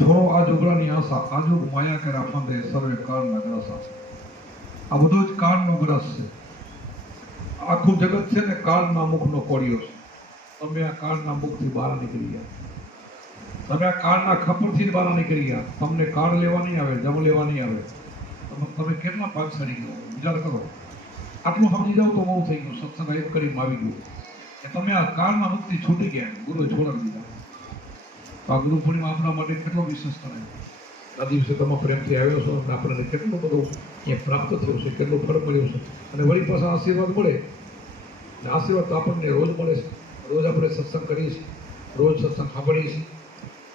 છોડો આ જોગડાની આશા આજુ માયા કે રાખંદે સર્વે કાળના ગ્રસ. આ બધો જ કાળનો ગ્રસ છે. આખું જગત છે ને કાળના મુખનો કોળિયો છે. તમે આ કાળના મુખથી બહાર નીકળી ગયા. તમે આ કાળના ખપરથી બહાર નીકળી ગયા. તમને કાળ લેવા નહીં આવે, જમ લેવા નહીં આવે. તમે તમે કેટલા ભાગશાળી ગયો વિચાર કરો. આટલું સમજી જાવ તો બહુ થઈ ગયું. સત્સંગ એક કરીને આવી ગયું. કે તમે આ કાળના મુખથી છૂટી ગયા. ગુરુએ છોડાવી દીધા. તો આ આપણા માટે કેટલો વિશેષ કરે આ દિવસે તમે પ્રેમથી આવ્યો છો અને આપણને કેટલું બધું એ પ્રાપ્ત થયું છે, કેટલું ફળ મળ્યું છે. અને વળી પાછા આશીર્વાદ મળે. અને આશીર્વાદ તો આપણને રોજ મળે છે. રોજ આપણે સત્સંગ કરીએ છીએ. રોજ સત્સંગ સાંભળીએ છીએ.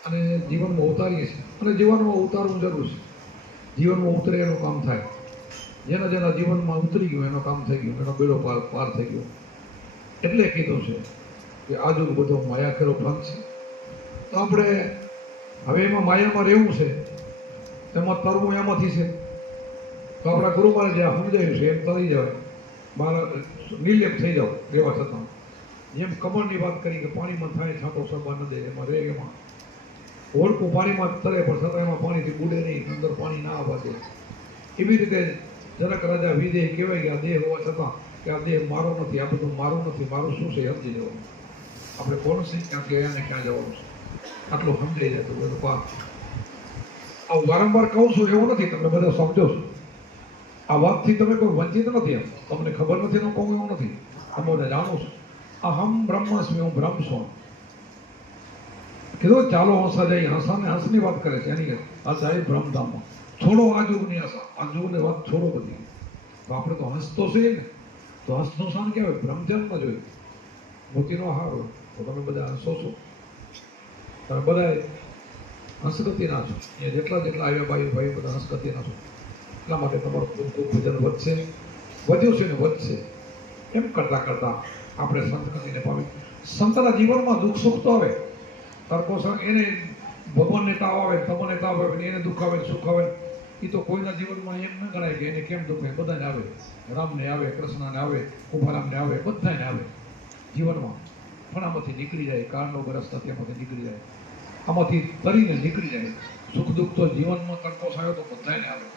અને જીવનમાં ઉતારીએ છીએ. અને જીવનમાં ઉતારવું જરૂર છે. જીવનમાં ઉતરે એનું કામ થાય. જેના જેના જીવનમાં ઉતરી ગયું, એનું કામ થઈ ગયું. એનો બેડો પાર પાર થઈ ગયો. એટલે કીધું છે કે આજુ બધો માયાખેરો ફંક છે. તો આપણે હવે એમાં માયામાં રહેવું છે. એમાં તરવું એમાંથી છે. તો આપણા ગુરુ જ્યાં સમજાયું છે, એમ તરી જાવ મારા, નિર્લેપ થઈ જાવ રહેવા છતાં. જેમ કમળની વાત કરી કે પાણીમાં થાય, છાંટો સભા ન દે, એમાં રહે એમાં. ઓળખું પાણીમાં તરે, પણ છતાં એમાં પાણીથી બુડે નહીં, અંદર પાણી ના આવવા એવી રીતે જરાક રાજા વિદેહ કહેવાય કે આ દેહ હોવા છતાં કે આ દેહ મારો નથી, આ બધું મારું નથી, મારું શું છે, સમજી લેવાનું. આપણે કોણ છે? ક્યાંથી ગયા ને ક્યાં જવાનું છે? આટલું સમજાઈ જાય તો બધું પાર આ વારંવાર કહું છું એવું નથી તમે બધા સમજો છો. આ વાતથી તમે કોઈ વંચિત નથી એમ. તમને ખબર નથી એનું કહું એવું નથી. તમે બધા જાણો છો. અહમ બ્રહ્માસ્મી, હું બ્રહ્મ છું કીધું, ચાલો હંસા જાય હંસા ને હંસની વાત કરે છે, એની આ જાય બ્રહ્મધામમાં. છોડો આ યુગની આશા. આ યુગની વાત છોડો બધી. તો આપણે તો હસતો છીએ ને. તો હસનું સ્થાન કહેવાય. બ્રહ્મજન્મ જોઈએ મોતીનો હાર હોય. તો તમે બધા હંસો છો. તમે બધા હંસગતિના છો. એ જેટલા જેટલા આવ્યા ભાઈ ભાઈ બધા હંસગતિના છો. એટલા માટે તમારું ખૂબ ભજન વધશે. વધ્યું છે ને વધશે. એમ કરતાં કરતાં આપણે સંત ગતિને પામી. સંતના જીવનમાં દુઃખ સુખ તો આવે. તર્કો એને ભગવાનને તાવ આવે તમને તાવ આવે એને દુઃખ આવે સુખ આવે એ તો કોઈના જીવનમાં એમ ન ગણાય કે એને કેમ દુઃખ બધાને આવે. રામને આવે, કૃષ્ણને આવે, કુંભારામને આવે, બધાને આવે. જીવનમાં ફણામાંથી નીકળી જાય કાળનો ગ્રસ્ત ત્યાંમાંથી નીકળી જાય. આમાંથી તરીને નીકળી જાય. સુખ દુઃખ તો જીવનમાં તડકો આવ્યો તો બધાને આવે.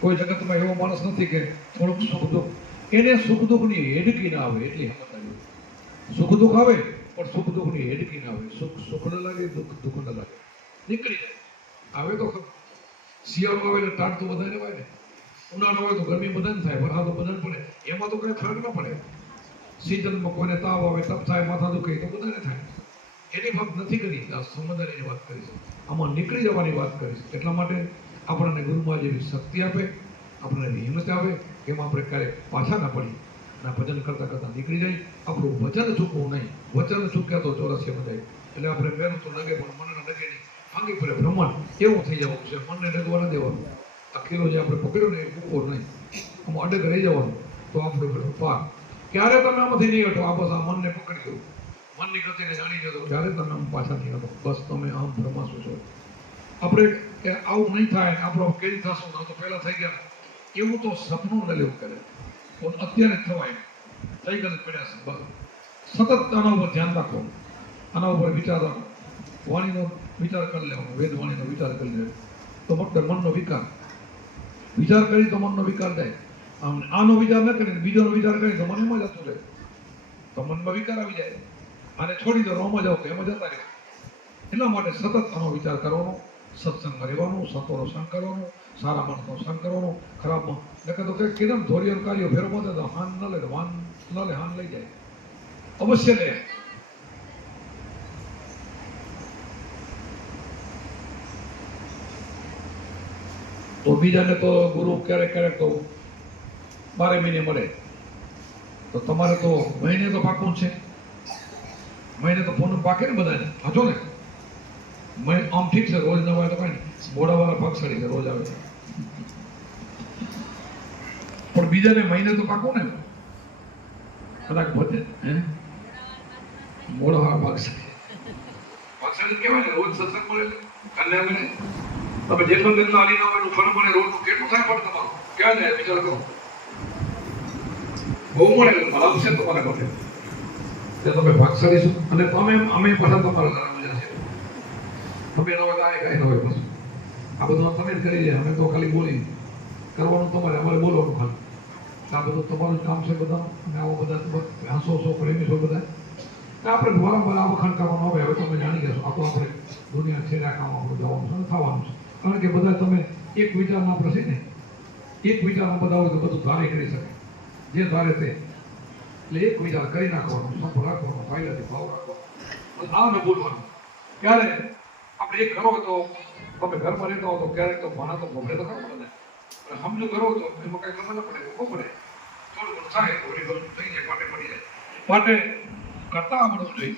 કોઈ જગતમાં એવો માણસ નથી કે થોડુંક સુખ દુઃખ. એને સુખ દુઃખની હેડકી ના આવે એટલી હિંમત આવી. સુખ દુઃખ આવે, પણ સુખ દુઃખની હેડકી ના આવે. સુખ સુખ ન લાગે, દુઃખ દુઃખ ન લાગે. નીકળી જાય. આવે તો. શિયાળો આવે એટલે ટાઢ તો વધારે હોય ને. ઉનાળો હોય તો ગરમી બધાને થાય, વરસાદ બધાને પડે. એમાં તો કઈ ફરક ન પડે. સિઝનમાં કોઈને તાવ આવે, તપ થાય, માથા દુખે તો બધાને થાય. એની વાત નથી કરી, આ સમુદાયની વાત કરીશું આમાં નીકળી જવાની વાત કરીશું એટલા માટે આપણને ગુરુમાં જેવી શક્તિ આપે, આપણને હિંમત આપે, એમાં આપણે ક્યારેક પાછા ના પડી અને ભજન કરતાં કરતાં નીકળી જાય. આપણું વચન ચૂકવું નહીં. વચન ચૂક્યા તો ચોરસે બધાય એટલે આપણે પહેલું તો લગે પણ મનને લગે નહીં. ભાંગી પડે ભ્રમણ એવું થઈ જવાનું છે. મનને ડગવા ન દેવાનું કિલો જે આપણે પકડ્યો ને એ મૂકવો નહીં. આમાં અડગ રહી જવાનું. તો આપણે પાર. ક્યારે તમે આમાંથી નહીં હટો? આ બસ આ મનને પકડી દો મનની ગતિને જાણી જતો. ત્યારે તમે આમ પાછા નહીં બસ તમે આમ ભ્રમાશો છો. આપણે આવું નહીં થાય આપણો કેરી થશો ના તો પહેલા થઈ ગયા. એવું તો સપનું ને લેવું કરે. પણ અત્યારે થવાય થઈ ગયું પડ્યા છે બસ. સતત આના ઉપર ધ્યાન રાખો આના ઉપર વિચાર રાખો વાણીનો વિચાર કરી લેવાનો. વેદ વાણીનો વિચાર કરી લેવાનો. તો ફક્ત મનનો વિકાર. વિચાર કરી તો મનનો વિકાર થાય આમ આનો વિચાર ન કરીને બીજાનો વિચાર કરી તો મને એમાં જતું રહે. તો મનમાં વિકાર આવી જાય. આને છોડી દો રોમાં જાઓ એમાં જતા રહે એટલા માટે સતત આનો વિચાર કરવાનો, સત્સંગમાં રહેવાનું સંતોનો સંગ કરવાનો, સારા માણસનો સંગ કરવાનો ખરાબમાં નકર તો કંઈક કીધું ધોરિયન ધોરિયો કાર્યો ફેરો બધે તો હાન ન લે વાન ન લે, હાન લઈ જાય. અવશ્ય લે. તો બીજાને તો ગુરુ ક્યારેક ક્યારેક તો બારે મહિને મળે. તો તમારે તો મહિને તો પાકું છે. મહિને તો ફોન પાકે ને બધાને. હાચો ને. મહિને આમ ઠીક છે, રોજ ન તો કઈ મોડાવાળા પક્ષડી છે, રોજ આવે પણ પણ બીજાને મહિને તો પાકું ને. કદાચ હે? મોડાવાળા પક્ષડી પક્ષડી કહેવાય ને, રોજ સત્સંગ મળે કન્યા મળે તમે જેટલું દિન આલી ના હોય, એનું ફળ મળે રોજ કેટલું થાય પણ તમારું? ક્યાં ને, વિચાર કરો. બહુ મળે લાભ છે તમારા માટે. તે તમે ભાગશાળી છો? અને તમે અમે પાછા તમારા ઘણા મજા તમે નવા હોય તો આ કાંઈ ન હોય બસ આ બધું તમે જ કરી જાય અમે તો ખાલી બોલી કરવાનું તમારે. અમારે બોલવાનું ખાલી. આ બધું તમારું કામ છે બધા અને આવો બધા હાંસો છો, પ્રેમી છો બધા. આપણે વારંવાર આ વખાણ કરવાનું આવે. હવે તમે જાણી ગયા છો. આ તો આપણે દુનિયા છેડા કામ આપણું જવાનું છે થવાનું છે. કારણ કે બધા તમે એક વિચારના આપણે ને? એક વિચારમાં બધા હોય તો બધું ધારે કરી શકે. જે ધારે તે. એટલે એક વિચાર કરી નાખવાનો સંપ રાખવાનો ફાયદાથી ભાવ રાખવાનો આ ન બોલવાનું ક્યારે આપણે એક કરો તો તમે ઘરમાં રહેતા હો તો ક્યારેક તો ભાણા તો ગમે તો ખરું ને પણ સમજો કરો તો એમાં કઈ ખબર ન પડે ખબર પડે થોડું ઘણું થાય તો વળી થઈ જાય પાટે પડી જાય પાટે કરતા આવડવું જોઈએ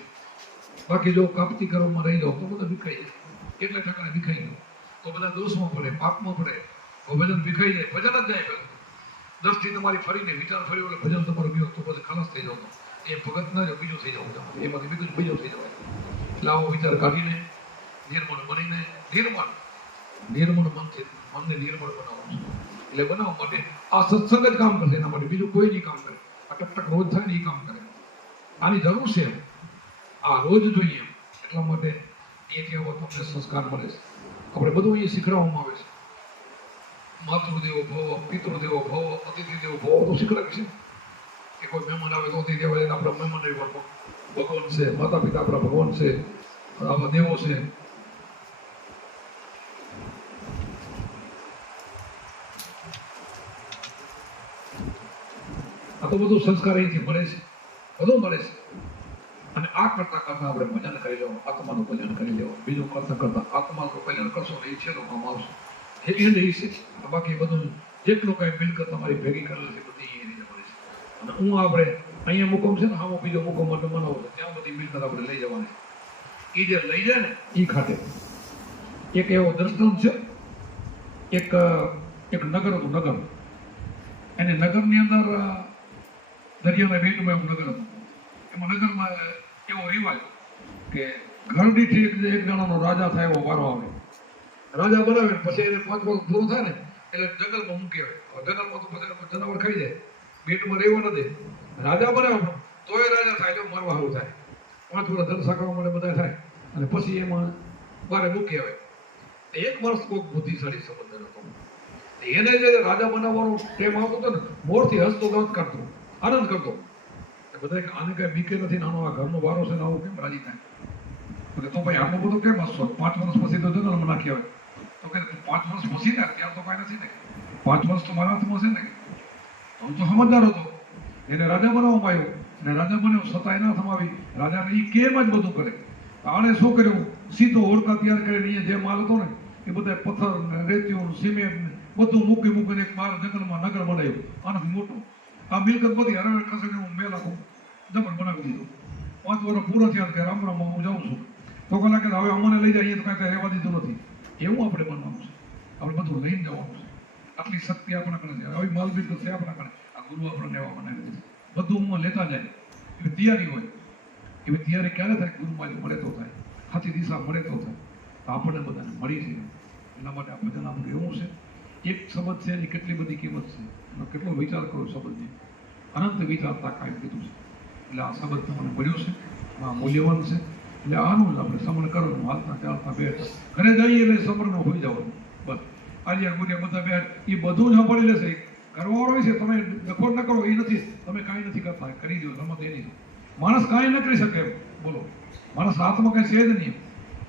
બાકી જો કાપતી કરવામાં રહી જાઓ તો બધા વિખાઈ જાય કેટલા ટકા વિખાઈ ગયો તો બધા દોષમાં પડે પાપમાં પડે ભજન વિખાઈ જાય ભજન જ જાય પેલું દ્રષ્ટિ તમારી ફરીને વિચાર ફર્યો એટલે ભજન તમારો ગયો, તો પછી ખલાસ થઈ જવું એ ભગત ના જાવ બીજું થઈ જવું એમાંથી બીજું બીજું થઈ જવાય એટલે આવો વિચાર કાઢીને, નિર્મળ બનીને, નિર્મળ નિર્મળ મનથી મનને નિર્મળ બનાવવું એટલે બનાવવા માટે આ સત્સંગ જ કામ કરશે એના માટે બીજું કોઈ નહીં કામ કરે. આ ટક રોજ થાય ને એ કામ કરે. આની જરૂર છે. આ રોજ જોઈએ. એટલા માટે અહીંયાથી આવો તમને સંસ્કાર મળે છે. આપણે બધું અહીંયા શીખવાડવામાં આવે છે. માતૃદેવો ભવ, પિતૃદેવો ભવ અતિથિ દેવો ભવ તો શીખવાડે છે. કે કોઈ મહેમાન આવે તો અતિથિ આવે, આપણા મહેમાન એવા ભગવાન છે માતા પિતા આપણા ભગવાન છે આપણા દેવો છે. આ તો બધું સંસ્કાર અહીંથી મળે છે. બધું મળે છે. અને આ કરતા કરતા આપણે ભજન કરી લેવું આત્માનું ભજન કરી લેવું બીજું કરતા કરતા આત્માનું કલ્યાણ કરશો ને એ છેલ્લો કામ આવશે. એ એને છે. બાકી બધું જેટલું કાંઈ મિલકત તમારી ભેગી કરેલ છે, બધી એ રીતે મળે છે. અને હું આપણે અહીંયા મુકમ છે ને, આમાં બીજો મુકમ માટે મનાવો ત્યાં બધી મિલકત આપણે લઈ જવાની એ જે લઈ જાય ને એ ખાતે. એક એવો દ્રષ્ટાંત છે. એક એક નગર હતું નગર. એને નગરની અંદર દરિયાના બેટમાં એવું નગર હતું. એમાં નગરમાં એવો રિવાજ કે ઘર દીઠ એક એક જણાનો રાજા થાય એવો વારો આવે. રાજા બનાવે પછી એને પાંચ વર્ષ પૂરો થાય ને, એટલે જંગલમાં મૂકી આવે. જંગલમાં તો પછી જનાવર ખાઈ જાય. બેટમાં રહેવો ન દે. રાજા બનાવે તોય રાજા થાય, એટલે મરવા સારું થાય. પાંચ વર્ષ ધન કરવા માટે બધા થાય. અને પછી એમાં બારે મૂકી આવે. એક વર્ષ કોઈક બુદ્ધિશાળી સંબંધ હતો એને જે રાજા બનાવવાનો ટેમ આવતો હતો ને, મોરથી હસતો દાંત કરતો આનંદ કરતો. બધા આને કઈ બીકે નથી, નાનો આ ઘરનો વારો છે ને આવું કેમ રાજી થાય? તો ભાઈ આટલો બધો કેમ હસતો પાંચ વર્ષ પછી તો જંગલમાં નાખી આવે. તો કે પાંચ વર્ષ પછી ને ત્યાં તો કાંઈ નથી ને. પાંચ વર્ષ તો મારા હાથમાં છે ને. હું તો સમજદાર હતો. એને રાજા બનાવવામાં આવ્યો. અને રાજા બન્યો છતાં એના આવી. રાજાને એ કેમ જ બધું કરે? આણે શું કર્યું? સીધો હોડકા તૈયાર કરીને અહીંયા જે માલ હતો ને, એ બધા પથ્થર ને રેતીઓ ને સિમેન્ટ ને બધું મૂકી મૂકીને એક બાર જંગલમાં નગર બનાવ્યું. આનાથી મોટું. આ મિલકત બધી હરાવે ખસેડી હું મેલ આખું જબર બનાવી દીધું. પાંચ વર્ષ પૂરો થયા રામ રામ હું જાઉં છું. તો કલાક હવે અમને લઈ જાય, અહીંયા તો કાંઈ રહેવા દીધું નથી. એવું આપણે માનવાનું છે. આપણે બધું લઈને જવાનું છે. આટલી શક્તિ આપણા કરે છે. આવી માલ તો છે આપણા કરે આ ગુરુ આપણને એવા બનાવી દીધું બધું હું લેતા જાય. એવી તૈયારી હોય. એવી તૈયારી ક્યારે થાય? ગુરુ માલિક મળે તો થાય. સાચી દિશા મળે તો થાય. તો આપણને બધાને મળી છે એના માટે આ ભજન આપણું એવું છે. એક શબ્દ છે એની કેટલી બધી કિંમત છે? કેટલો વિચાર કરો શબ્દની? અનંત વિચારતા કાંઈ કીધું છે. એટલે આ શબ્દ તમને મળ્યો છે. આ મૂલ્યવાન છે. એટલે આનું જ આપણે સમરણ કરવાનું હાલતા ચાલતા બેઠ. ઘરે જઈએ એટલે સમરણ હોઈ જવાનું. બસ. આજે ગુરિયા બધા બેઠ. એ બધું જ સાંભળી લેશે. કરવાવાળો હોય છે, તમે નખોડ ન કરો, એ નથી. તમે કાંઈ નથી કરતા. કરી દો, રમત એની. માણસ કાંઈ ન કરી શકે બોલો. માણસ હાથમાં કાંઈ છે જ નહીં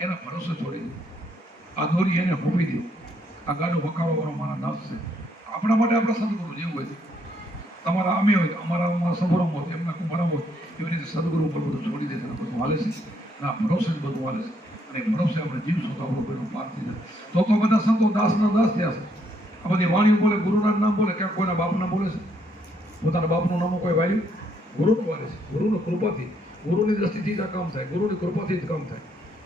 એના ભરોસે છોડી દો. આ દોરી એને હોવી દો. આ ગાડું વકાવા મારા નાશ છે. આપણા માટે આપણા સદગુરુ જેવું હોય. છે તમારા અમે હોય અમારા અમારા સફરમ હોય, એમના કોઈ હોય. એવી રીતે સદગુરુ ઉપર બધું છોડી દે બધું હાલે છે. ના, ભરોસે બધું હાલે છે. અને ભરોસે આપણે જીવશું તો આપણું બધું પાર થઈ જાય. તો તો બધા સંતો દાસના દાસ થયા છે. આ બધી વાણીઓ બોલે ગુરુના નામ બોલે, ક્યાંક કોઈના બાપના બોલે છે. પોતાના બાપનું નામ કોઈ વાયુ ગુરુનું વાલે છે. ગુરુની કૃપાથી, ગુરુની દ્રષ્ટિથી જ આ કામ થાય. ગુરુની કૃપાથી જ કામ થાય.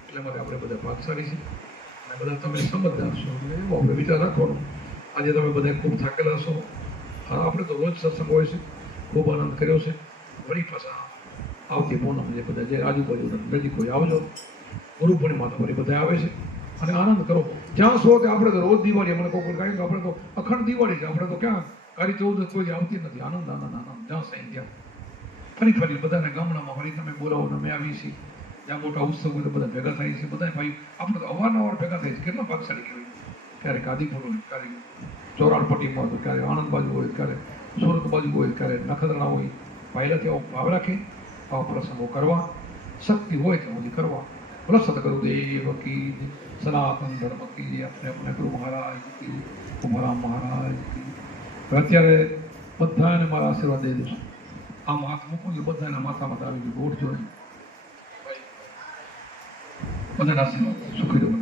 એટલે માટે આપણે બધા ભાગશાળી છીએ. અને બધા તમે સમજદાર છો. એવો આપણે વિચાર રાખવાનો. આજે તમે બધા ખૂબ થાકેલા છો. હા, આપણે તો રોજ સત્સંગ હોય છે. ખૂબ આનંદ કર્યો છે. વળી પાછા આવતી પૂનમ જે બધા જે આજુબાજુ નજીક હોય, આવજો. ગુરુ પૂર્ણિમા તમારી બધા આવે છે. અને આનંદ કરો. જ્યાં શો કે આપણે તો રોજ દિવાળી અમને કોઈ કહ્યું કે આપણે તો અખંડ દિવાળી છે, આપણે તો ક્યાં કારી ચૌદ કોઈ આવતી નથી. આનંદ આનંદ આનંદ જ્યાં સહી ત્યાં. ફરી ફરી બધાને ગામડામાં, ફરી તમે બોલાવો, અમે આવી છીએ. જ્યાં મોટા ઉત્સવ હોય તો બધા ભેગા થાય છે. બધા ભાઈ આપણે તો અવારનવાર ભેગા થાય છે. કેટલા ભાગશાળી કહેવાય? ક્યારેક આદિપુર હોય, ક્યારેક ચોરાડપટ્ટીમાં હોય, ક્યારેક આણંદ બાજુ હોય, ક્યારેક સુરત બાજુ હોય, ક્યારેક નખત્રાણા હોય. પહેલાંથી આવો ભાવ રાખે. આવા પ્રસંગો કરવા, શક્તિ હોય તો બધી કરવા. ભલે સદગુરુદેવ કી. સનાતન ધર્મ કી આપણે આપણે ગુરુ મહારાજ કી કુમારા મહારાજ કી અત્યારે બધાને મારા આશીર્વાદ દઈ દઈશું આમ હાથ મૂકું એટલે બધાના માથામાં આવી ગયું ગોઠ જોઈ બધાના આશીર્વાદ. સુખી બધા